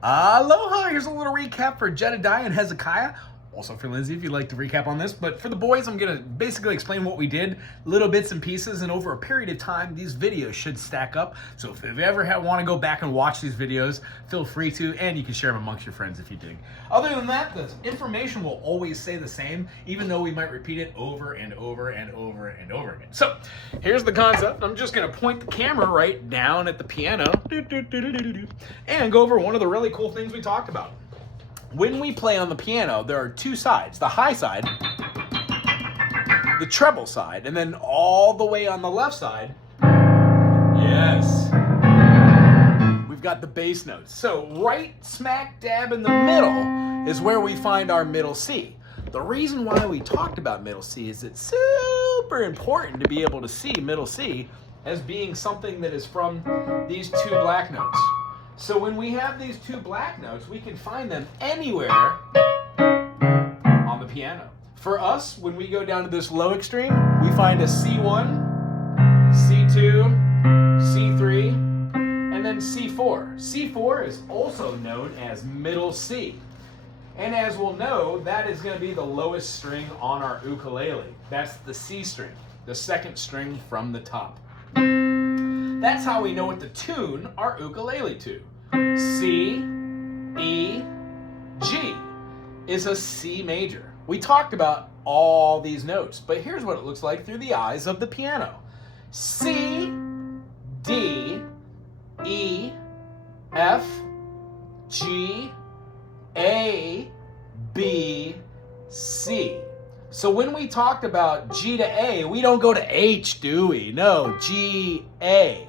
Aloha! Here's a little recap for Jedediah and Hezekiah. Also for Lindsay, if you'd like to recap on this. But for the boys, I'm going to basically explain what we did, little bits and pieces, and over a period of time, these videos should stack up. So if you ever want to go back and watch these videos, feel free to, and you can share them amongst your friends if you dig. Other than that, the information will always stay the same, even though we might repeat it over and over and over and over again. So here's the concept. I'm just going to point the camera right down at the piano and go over one of the really cool things we talked about. When we play on the piano, there are two sides. The high side, the treble side, and then all the way on the left side, yes, we've got the bass notes. So right smack dab in the middle is where we find our middle C. The reason why we talked about middle C is it's super important to be able to see middle C as being something that is from these two black notes. So when we have these two black notes, we can find them anywhere on the piano. For us, when we go down to this low extreme, we find a C1, C2, C3, and then C4. C4 is also known as middle C. And as we'll know, that is going to be the lowest string on our ukulele. That's the C string, the second string from the top. That's how we know what to tune our ukulele to. C, E, G is a C major. We talked about all these notes, but here's what it looks like through the eyes of the piano. C, D, E, F, G, A, B, C. So when we talked about G to A, we don't go to H, do we? No, G, A.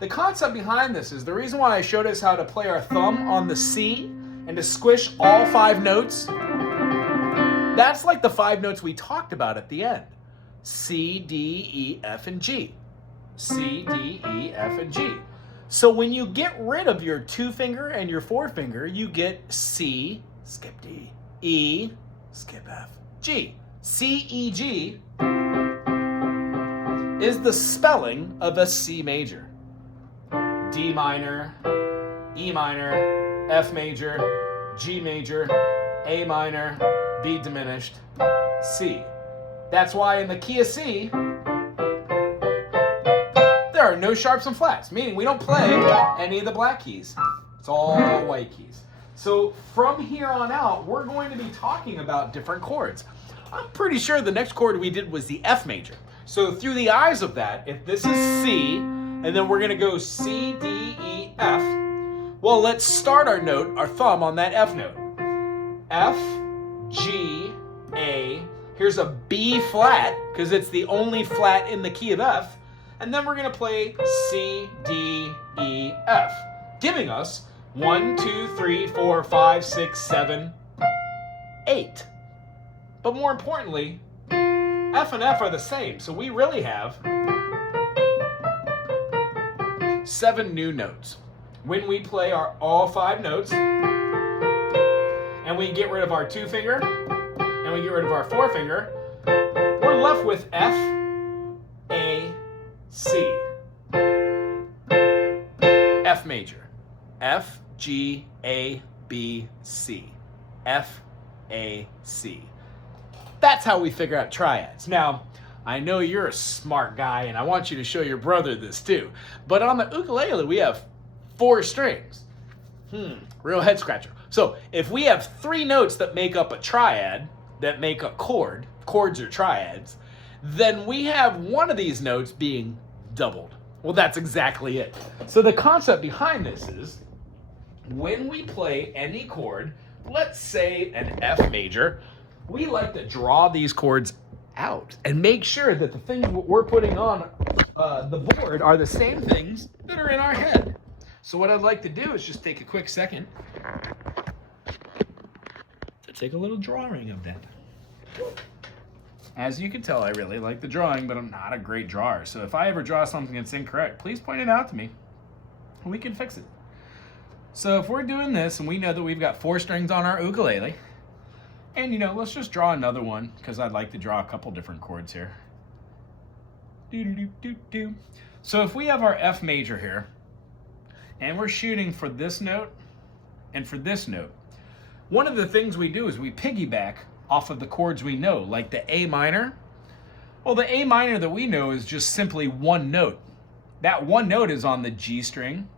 The concept behind this is the reason why I showed us how to play our thumb on the C and to squish all 5 notes. That's like the 5 notes we talked about at the end. C, D, E, F, and G. C, D, E, F, and G. So when you get rid of your 2 finger and your 4 finger, you get C, skip D, E, skip F, G. C, E, G is the spelling of a C major. D minor, E minor, F major, G major, A minor, B diminished, C. That's why in the key of C, there are no sharps and flats, meaning we don't play any of the black keys. It's all white keys. So from here on out, we're going to be talking about different chords. I'm pretty sure the next chord we did was the F major. So through the eyes of that, if this is C, and then we're going to go C, D, E, F, well, let's start our note, our thumb on that F note. F, G, A. Here's a B flat, because it's the only flat in the key of F. And then we're going to play C, D, E, F, giving us 1, 2, 3, 4, 5, 6, 7, 8. But more importantly, F and F are the same, so we really have 7 new notes. When we play our all 5 notes, and we get rid of our 2 finger, and we get rid of our 4 finger, we're left with F, A, C. F major. F, G, A, B, C. F, A, C. That's how we figure out triads. Now, I know you're a smart guy, and I want you to show your brother this too. But on the ukulele, we have 4 strings. Real head scratcher. So if we have 3 notes that make up a triad, that make a chord, chords are triads, then we have one of these notes being doubled. Well, that's exactly it. So the concept behind this is when we play any chord, let's say an F major, we like to draw these chords out and make sure that the things we're putting on the board are the same things that are in our head. So what I'd like to do is just take a quick second to take a little drawing of that. As you can tell, I really like the drawing, but I'm not a great drawer. So if I ever draw something that's incorrect, please point it out to me and we can fix it. So if we're doing this and we know that we've got 4 strings on our ukulele, and you know, let's just draw another one because I'd like to draw a couple different chords here. So if we have our F major here, and we're shooting for this note and for this note. One of the things we do is we piggyback off of the chords we know, like the A minor. Well, the A minor that we know is just simply one note. That one note is on the G string.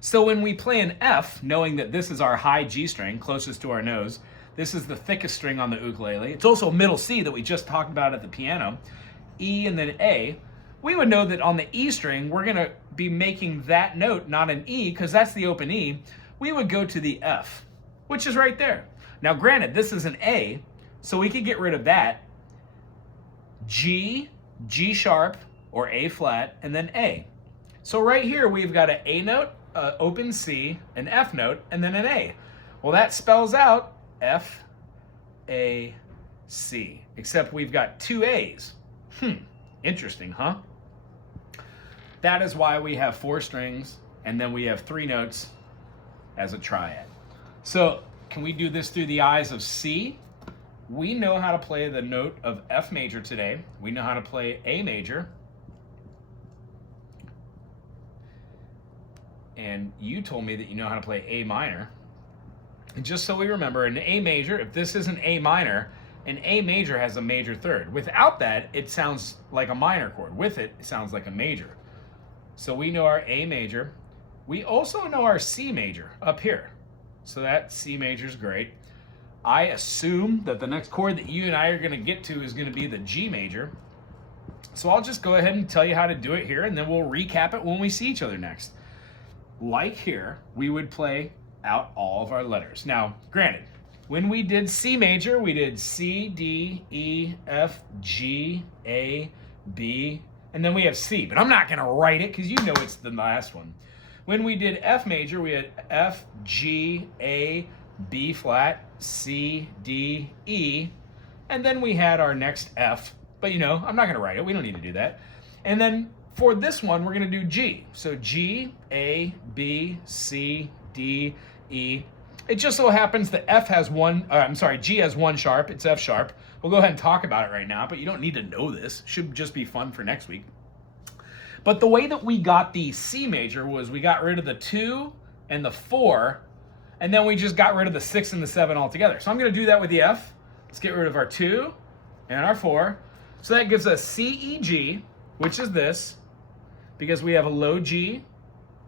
So when we play an F, knowing that this is our high G string, closest to our nose, this is the thickest string on the ukulele. It's also middle C that we just talked about at the piano, E and then A. We would know that on the E string, we're gonna be making that note, not an E, because that's the open E. We would go to the F, which is right there. Now granted, this is an A, so we could get rid of that. G, G sharp, or A flat, and then A. So right here, we've got an A note, open C, an F note, and then an A. Well, that spells out F, A, C, except we've got two A's. Interesting, huh? That is why we have 4 strings, and then we have 3 notes as a triad. So can we do this through the eyes of C? We know how to play the note of F major today. We know how to play A major. And you told me that you know how to play A minor. And just so we remember, an A major, if this is an A minor, an A major has a major third. Without that, it sounds like a minor chord. With it, it sounds like a major. So we know our A major. We also know our C major up here. So that C major is great. I assume that the next chord that you and I are going to get to is going to be the G major. So I'll just go ahead and tell you how to do it here, and then we'll recap it when we see each other next. Like here, we would play out all of our letters. Now, granted, when we did C major, we did C, D, E, F, G, A, B, and then we have C. But I'm not going to write it because you know it's the last one. When we did F major, we had F, G, A, B flat, C, D, E, and then we had our next F. But you know, I'm not going to write it. We don't need to do that. And then for this one, we're going to do G. So G, A, B, C, D, E. It just so happens that G has 1 sharp. It's F sharp. We'll go ahead and talk about it right now, but you don't need to know this. Should just be fun for next week. But the way that we got the C major was we got rid of the 2 and the 4, and then we just got rid of the 6 and the 7 altogether. So I'm going to do that with the F. Let's get rid of our 2 and our 4. So that gives us C, E, G, which is this, because we have a low G,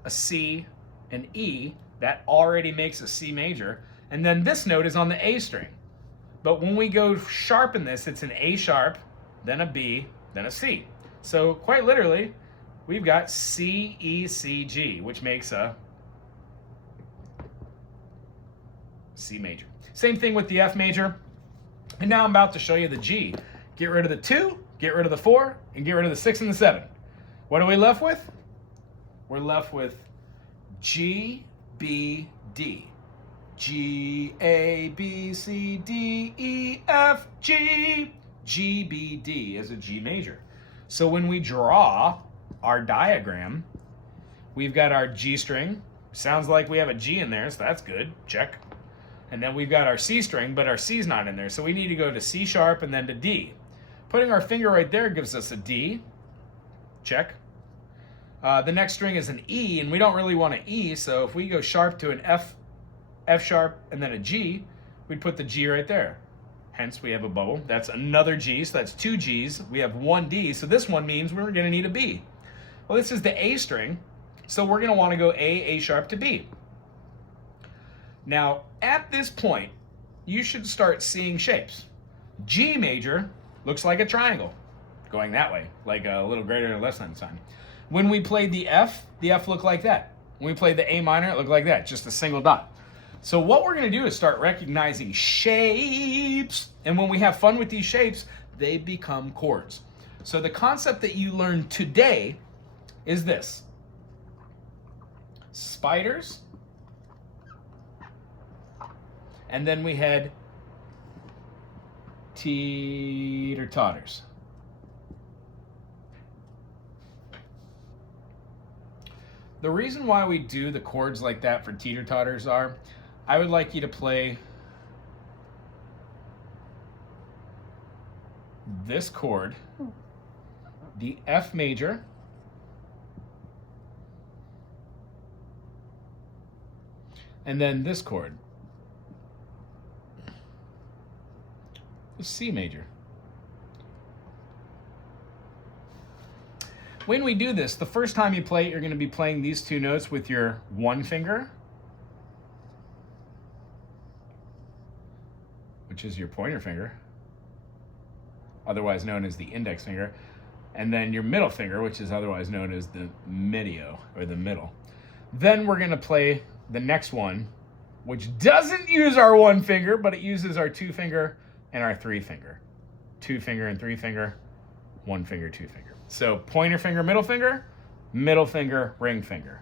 a C, an E. That already makes a C major. And then this note is on the A string. But when we go sharpen this, it's an A sharp, then a B, then a C. So quite literally, we've got C, E, C, G, which makes a C major. Same thing with the F major. And now I'm about to show you the G. Get rid of the 2, get rid of the 4, and get rid of the 6 and the 7. What are we left with? We're left with G, B, D. G, A, B, C, D, E, F, G. G, B, D is a G major. So when we draw our diagram, we've got our G string. Sounds like we have a G in there, so that's good. Check. And then we've got our C string, but our C's not in there. So we need to go to C sharp and then to D. Putting our finger right there gives us a D. Check. The next string is an E, and we don't really want an E, so if we go sharp to an F, F sharp, and then a G, we'd put the G right there. Hence, we have a bubble. That's another G, so that's 2 Gs. We have 1 D, so this one means we're going to need a B. Well, this is the A string, so we're going to want to go A sharp to B. Now, at this point, you should start seeing shapes. G major looks like a triangle, going that way, like a little greater or less than sign. When we played the F looked like that. When we played the A minor, it looked like that, just a single dot. So what we're going to do is start recognizing shapes. And when we have fun with these shapes, they become chords. So the concept that you learned today is this. Spiders. And then we had teeter-totters. The reason why we do the chords like that for teeter-totters are, I would like you to play this chord, the F major, And then this chord is C major. When we do this, the first time you play it, you're going to be playing these two notes with your one finger, which is your pointer finger, otherwise known as the index finger, and then your middle finger, which is otherwise known as the medio, or the middle. Then we're going to play the next one, which doesn't use our one finger, but it uses our two finger and our three finger. Two finger and three finger, one finger, two finger. So pointer finger, middle finger, ring finger.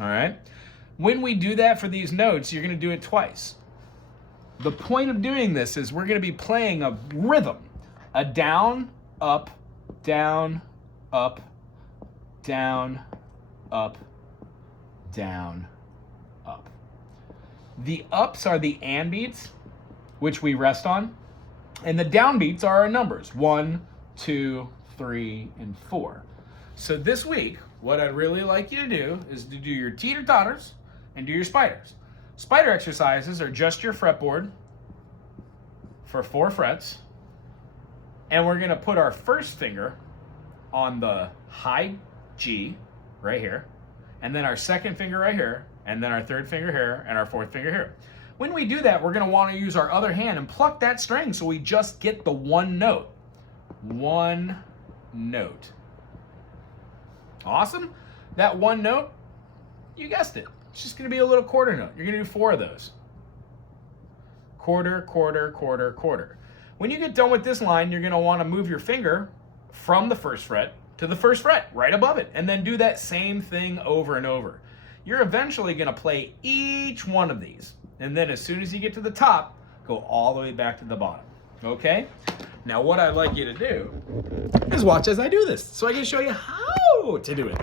All right? When we do that for these notes, you're going to do it twice. The point of doing this is we're going to be playing a rhythm. A down, up, down, up, down, up, down, up. The ups are the and beats, which we rest on, and the down beats are our numbers, 1, 2, 3, and 4. So this week, what I'd really like you to do is to do your teeter-totters and do your spiders. Spider exercises are just your fretboard for 4 frets, and we're going to put our first finger on the high G right here, and then our second finger right here, and then our third finger here, and our fourth finger here. When we do that, we're going to want to use our other hand and pluck that string so we just get the one note. One note. Awesome. That one note, you guessed it. It's just going to be a little quarter note. You're going to do 4 of those. Quarter, quarter, quarter, quarter. When you get done with this line, you're going to want to move your finger from the first fret to the first fret, right above it, and then do that same thing over and over. You're eventually going to play each one of these, and then as soon as you get to the top, go all the way back to the bottom. Okay? Now what I'd like you to do is watch as I do this, so I can show you how to do it.